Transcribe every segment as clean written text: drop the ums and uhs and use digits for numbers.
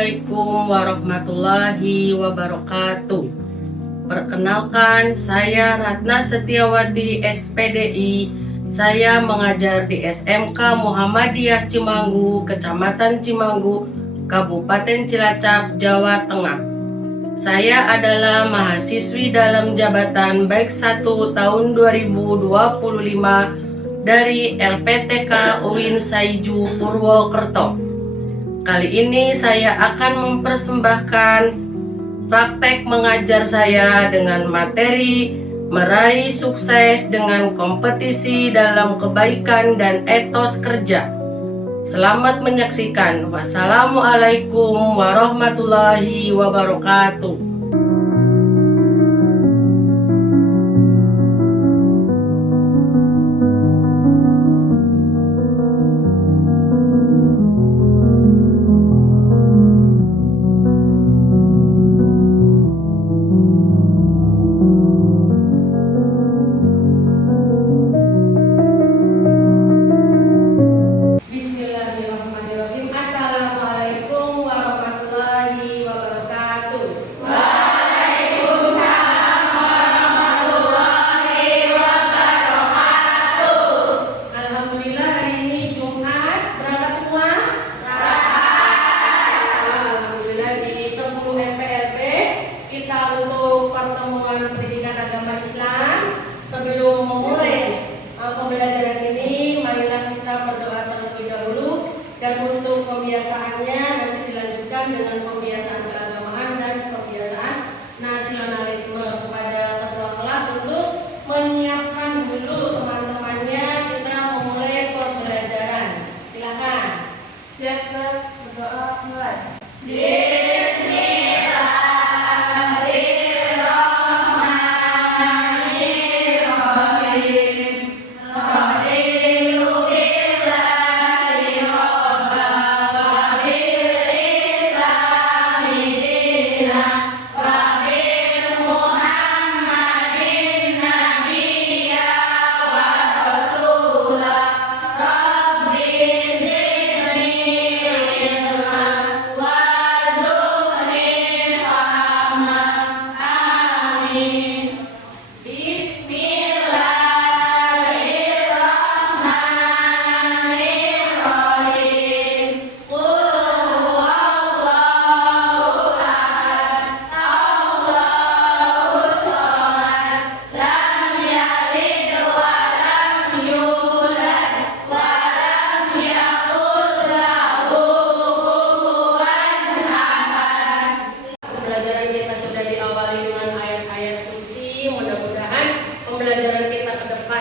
Assalamualaikum warahmatullahi wabarakatuh. Perkenalkan, saya Ratna Setiawati SPDI. Saya mengajar di SMK Muhammadiyah Cimanggu, Kecamatan Cimanggu, Kabupaten Cilacap, Jawa Tengah. Saya adalah mahasiswi dalam jabatan baik 1 tahun 2025 dari LPTK UIN Saiju Purwokerto. Kali ini saya akan mempersembahkan praktek mengajar saya dengan materi meraih sukses dengan kompetisi dalam kebaikan dan etos kerja. Selamat menyaksikan. Wassalamualaikum warahmatullahi wabarakatuh. Pertemuan pendidikan agama Islam. Sebelum memulai pembelajaran ini, marilah kita berdoa terlebih dahulu, dan untuk pembiasaannya nanti dilanjutkan dengan pembiasaan keagamaan dan pembiasaan nasionalisme. Kepada ketua kelas untuk menyiapkan dulu teman-temannya, kita memulai pembelajaran. Silakan. Siap, berdoa mulai.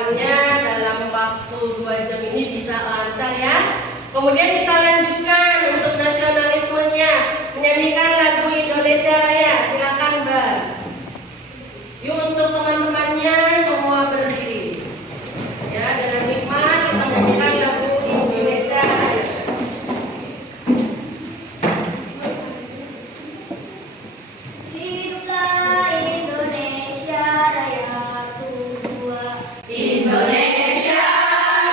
Dalam waktu 2 jam ini bisa lancar ya. Kemudian kita lanjutkan untuk nasionalismenya, menyanyikan lagu Indonesia Raya. Silakan Mbak. Yuk, untuk teman-temannya semua berdiri. Ya, dengan hikmat kita menyanyikan lagu Indonesia Raya. Hiduplah Indonesia Raya tua. Indonesia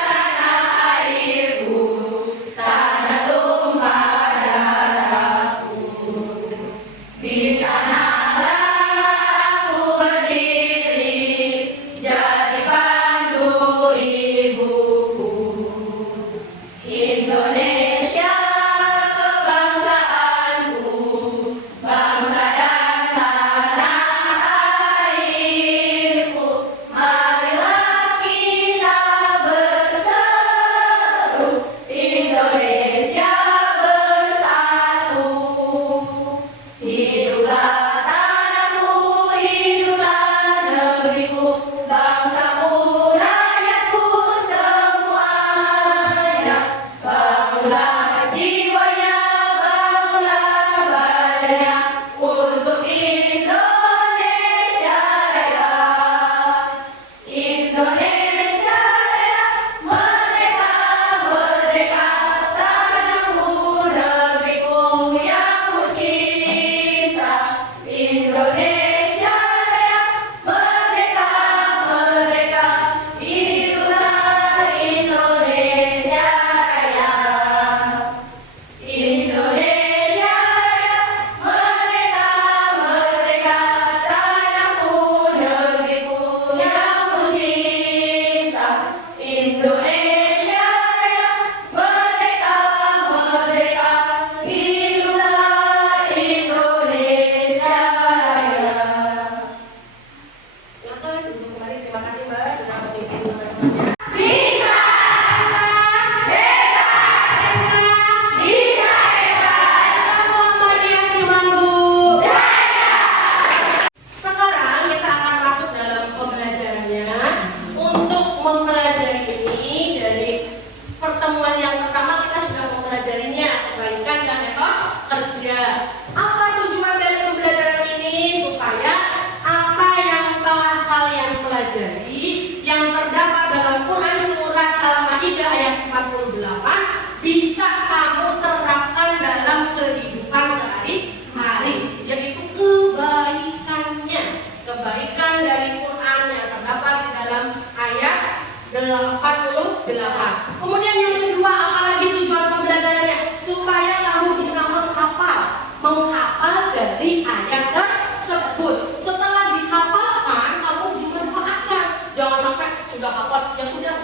tanah airku, tanah tumpah darahku. Di sanalah aku berdiri, 48 bisa kamu terapkan dalam kehidupan sehari-hari, yaitu kebaikannya. Kebaikan dari Quran yang terdapat di dalam ayat 48. Kemudian yang kedua, apalagi tujuan pembelajarannya? Supaya kamu bisa menghafal dari ayat tersebut. Setelah dihafalkan, kamu dimanfaatkan. Jangan sampai sudah hafal, ya sudah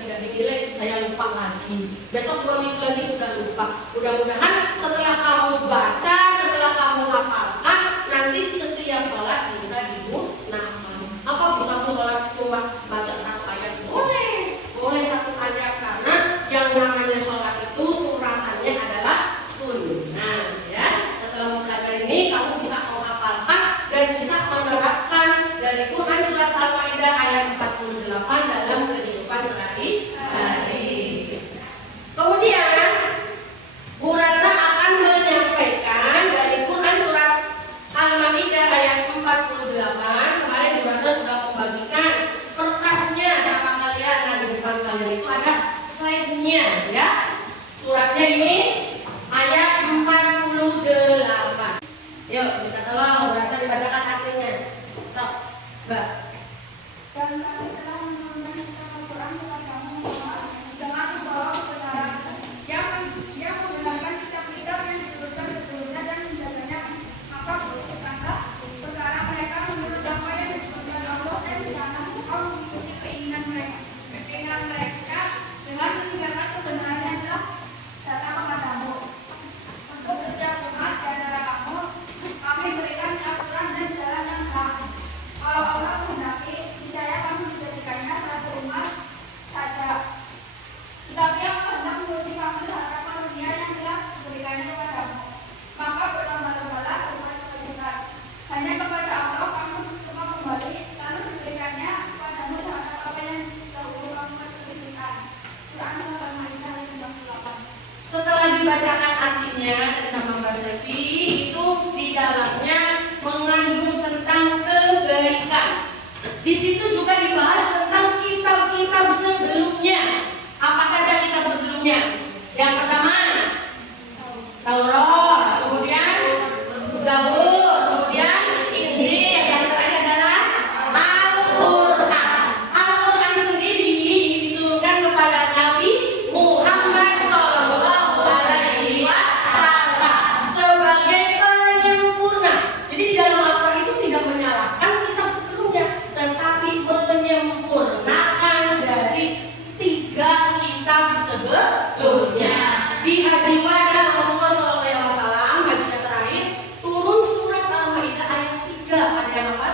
tidak dinilai, saya lupa lagi. Besok 2 minggu lagi sudah lupa. Mudah-mudahan setelah kamu baca, setelah kamu hafalkan, nanti setiap sholat bisa digunakan. Apa bisa aku sholat cuma baca 1 ayat? Boleh 1 ayat, karena yang namanya sholat itu suratannya adalah sunnah, ya. Setelah mempelajari ini, kamu bisa menghafalkan dan bisa menerapkan dari Quran surat Al-Maidah ayat 48 dalam kehidupan sehari-hari. Kemudian Bu Ratna akan menyampaikan dari Quran surat Al-Maidah ayat 48. Kemarin Bu Ratna sudah membagikan kertasnya sama kalian. Nah, di depan kalian itu ada slide-nya, ya. Suratnya ini ayat 48. Yuk, kita tolong Bu Ratna dibacakan artinya. Stop, Mbak. Dan kami telah menurunkan Al-Quran kepadamu Muhammad dengan membawa kebenaran yang membenarkan kitab-kitab yang diturunkan sebelumnya dan menjaganya. Maka berikutlah perkara mereka menurut apa yang disebutkan Allah, dan jangan engkau mengikuti keinginan mereka dengan meninggalkan kebenaran yang telah datang kepadamu. Untuk setiap umat di antara kamu, kami berikan Al-Quran dan jalan yang terang. Kalau Allah menghendaki, niscaya kami menjadikannya satu umat saja. Tetapi yang hendak menguji kamu terhadap karunia yang telah diberikannya kepadamu, maka berlomba-lombalah berbuat kebajikan. Hanya kepada Allah kamu semua kembali, lalu diberikannya kepadamu terhadap apa yang dahulu kamu perselisihkan. Quran surat Al-Maidah ayat 48. Setelah dibacakan artinya sama Mbak Sevi, itu di dalamnya mengandung tentang kebaikan. Di situ juga dibahas tentang kitab-kitab sebelumnya. Apa saja kitab sebelumnya? Yang pertama, Taurat, kemudian Zabur, kemudian Injil, yang terakhir adalah Al-Quran. Al-Quran sendiri diturunkan kepada Nabi Muhammad SAW sebagai penyempurna. Jadi di dalam Al-Quran itu tidak menyalahkan kitab sebelumnya, tetapi menyempurnakan dari 3 kitab sebelumnya. Di Haji Wada Rasulullah SAW, hajinya terakhir, turun surat Al-Maidah ayat 3. Ada yang apa?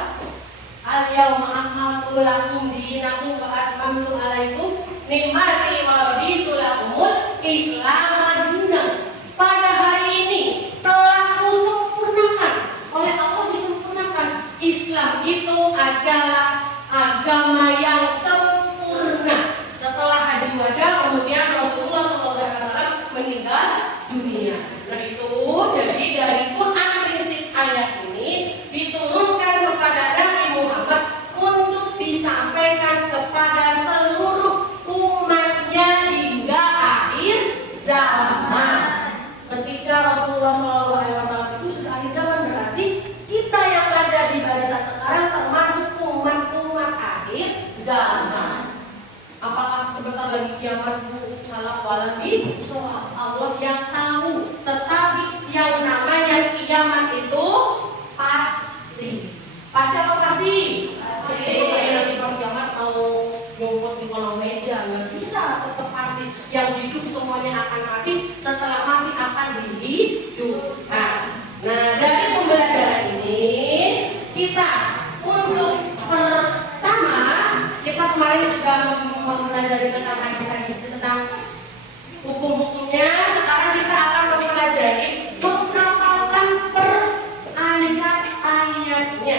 Al-yawma akmaltu lakum dinakum wa atmamtu alaikum nikmati wa raditu lakumul Islam dinan. Pada hari ini telah kusempurnakan, oleh Allah disempurnakan. Islam itu adalah agama yang sempurna. Setelah Haji Wada, kemudian Rasulullah SAW meninggal dunia. Nah itu, jadi dari Quran prinsip ayat ini diturunkan kepada Nabi Muhammad untuk disampaikan kepada seluruh umatnya hingga akhir zaman. Ketika Rasulullah SAW itu sudah akhir zaman, berarti kita yang ada di barisan sekarang termasuk umat-umat akhir zaman. Apakah sebentar lagi kiamat, Bu? Walaki soal Allah yang tahu. Tetapi yang namanya kiamat itu pasti. Pasti apa pasti? Pasti. Saya nanti pas kiamat mau nyumput di kolong meja, nggak bisa. Tetap pasti. Yang hidup semuanya akan mati. Setelah mati akan dihidupkan. Nah, dari pembelajaran ini kita untuk pertama, kita kemarin sudah mempelajari tentang hadis-hadis tentang hukum-hukumnya. Sekarang kita akan mempelajari menghafalkan per ayat-ayatnya.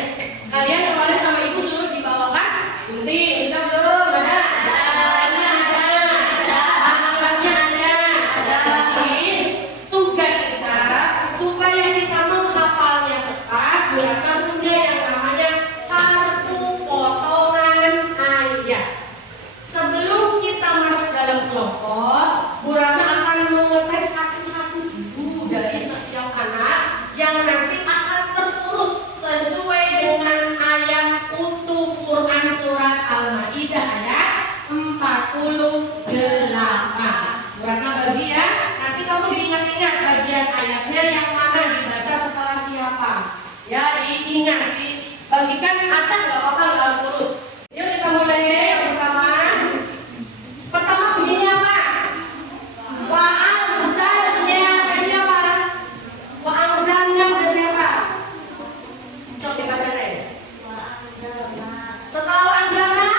Kalian kemarin sama ibu sudah dibawakan gunting, sudah belum? Ada? Ini ada. Alatnya ada. Jadi tugas kita supaya kita menghafalnya cepat, gunakan punya yang namanya kartu potongan ayat. Sebelum kita masuk Berapa bagi ya? Nanti kamu diingat-ingat bagian ayatnya yang mana dibaca setelah siapa. Ya, diingat, dibagikan acak nggak apa-apa, nggak harus urut. Yuk kita mulai ya, yang pertama. Pertama bunyinya apa? Wa'angzalnya ke siapa? Wa'angzalnya ke siapa? Coba dibaca deh. Setelah wa'angzalnya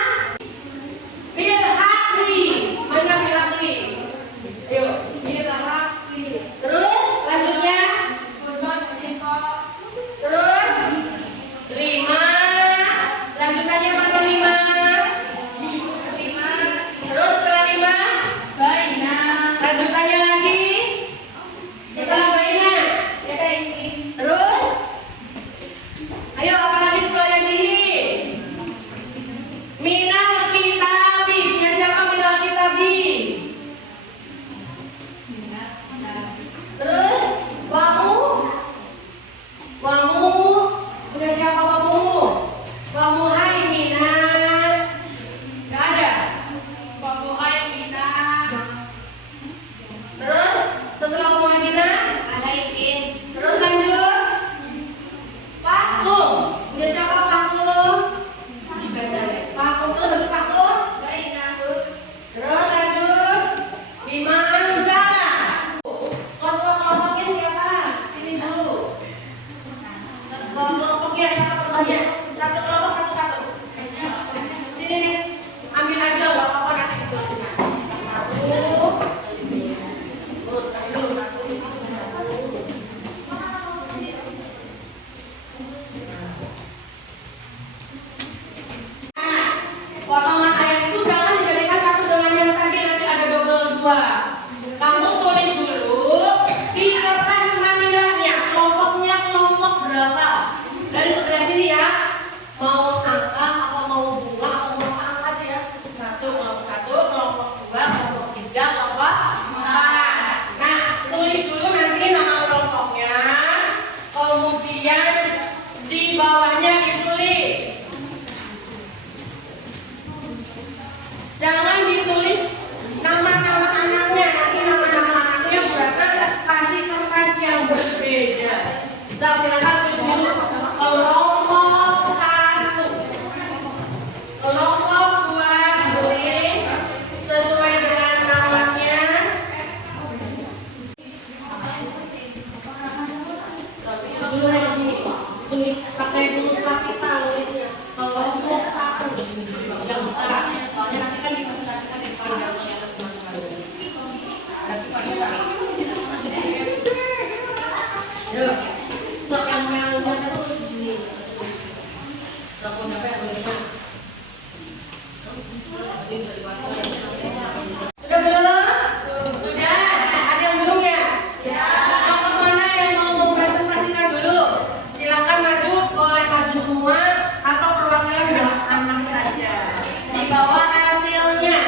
bilhaqi. Mana bilhaqi? Ayo, terus lanjutnya. Terus 5. Lanjutannya mana 5? Terus setelah 5 Baina. lanjutannya lagi. Setelah baina. Terus ayo apalagi setelah yang ini? Minal kitabi. Punya siapa minal kitabi? Terus wamu punya siapa wamu? Wamu haiminan. Gak ada. Terus setelah wamu haiminan terus lanjut pakum. Punya siapa pakum? Pakum terus habis pakum. Terus lanjut bima anzala. Kelompoknya siapa? Sini dulu. Kelompoknya siapa contohnya? Satu kelompok satu-satu. Sini nih, ambil aja nggak apa-apa nanti ditulisnya. Satu. Urut dulu satu. Nah, potongan ayat itu jangan dijadikan satu dengan yang tadi, nanti ada double 2. Kamu tulis dulu di kertas manilanya kelompoknya kelompok berapa. Dari sebelah sini ya. Mau angka atau mau bunga atau mau angka aja ya. Kelompok 1, kelompok 2, kelompok 3, kelompok 4. Nah, tulis dulu nanti nama kelompoknya. Kemudian di bawahnya ditulis. Jangan ditulis nama-nama anaknya, nanti nama-nama anaknya berasal kasih kertas yang berbeda. So, silakan tulis dulu. Kelompok 1, kelompok 2 tulis sesuai dengan namanya. Dulu di sini, tulis pakai huruf kapital nulisnya. Kelompok 1 di sini yang besar. Soalnya nanti kan dipresentasikan di depan yang teman-teman. Nanti pasti sama. Yuk, sok yang biasa tulis di sini. Kelompok siapa yang nulisnya? Sudah belum? Sudah. Ada yang belum ya? Ya. Kelompok mana yang mau mempresentasikan dulu? Silakan maju, boleh maju semua atau perwakilan buat anak saja. Di bawah hasilnya.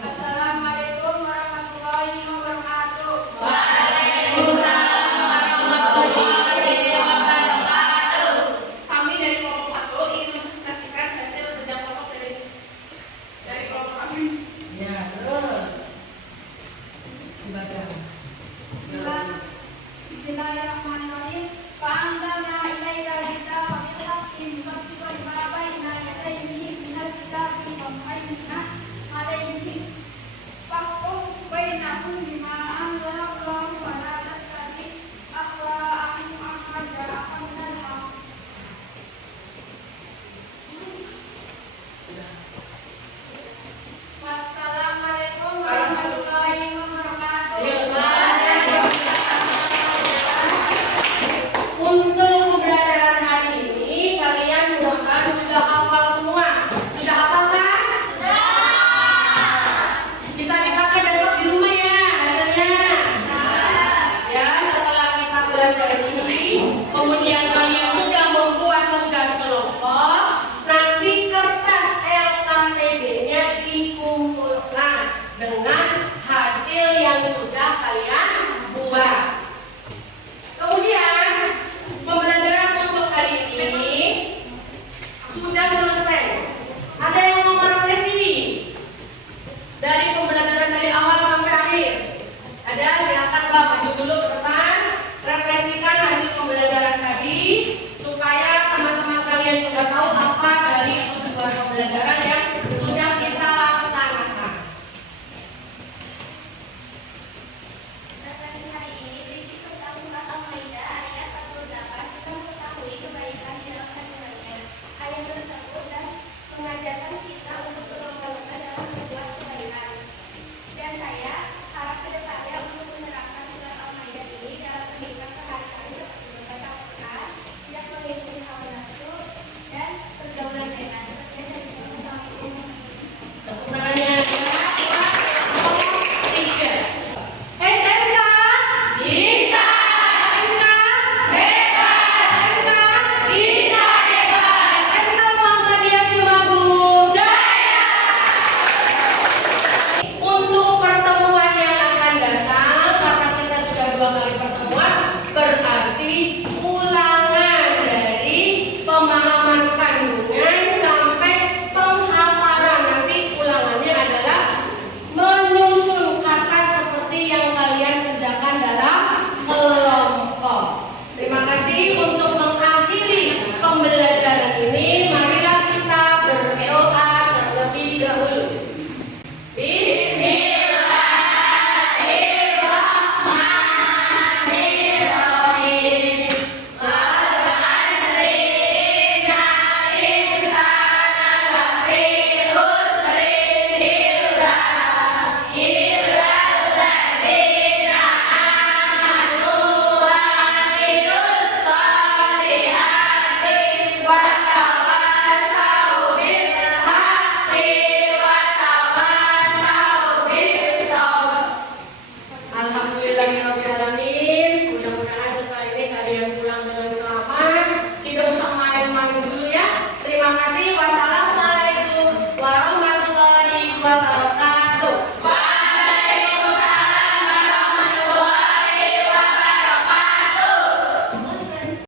Assalamualaikum warahmatullahi wabarakatuh. Waalaikumsalam warahmatullahi wabarakatuh. Kami dari kelompok 1 ingin mempresentasikan hasil kerja kelompok dari kelompok kami. Ya, terus dibaca.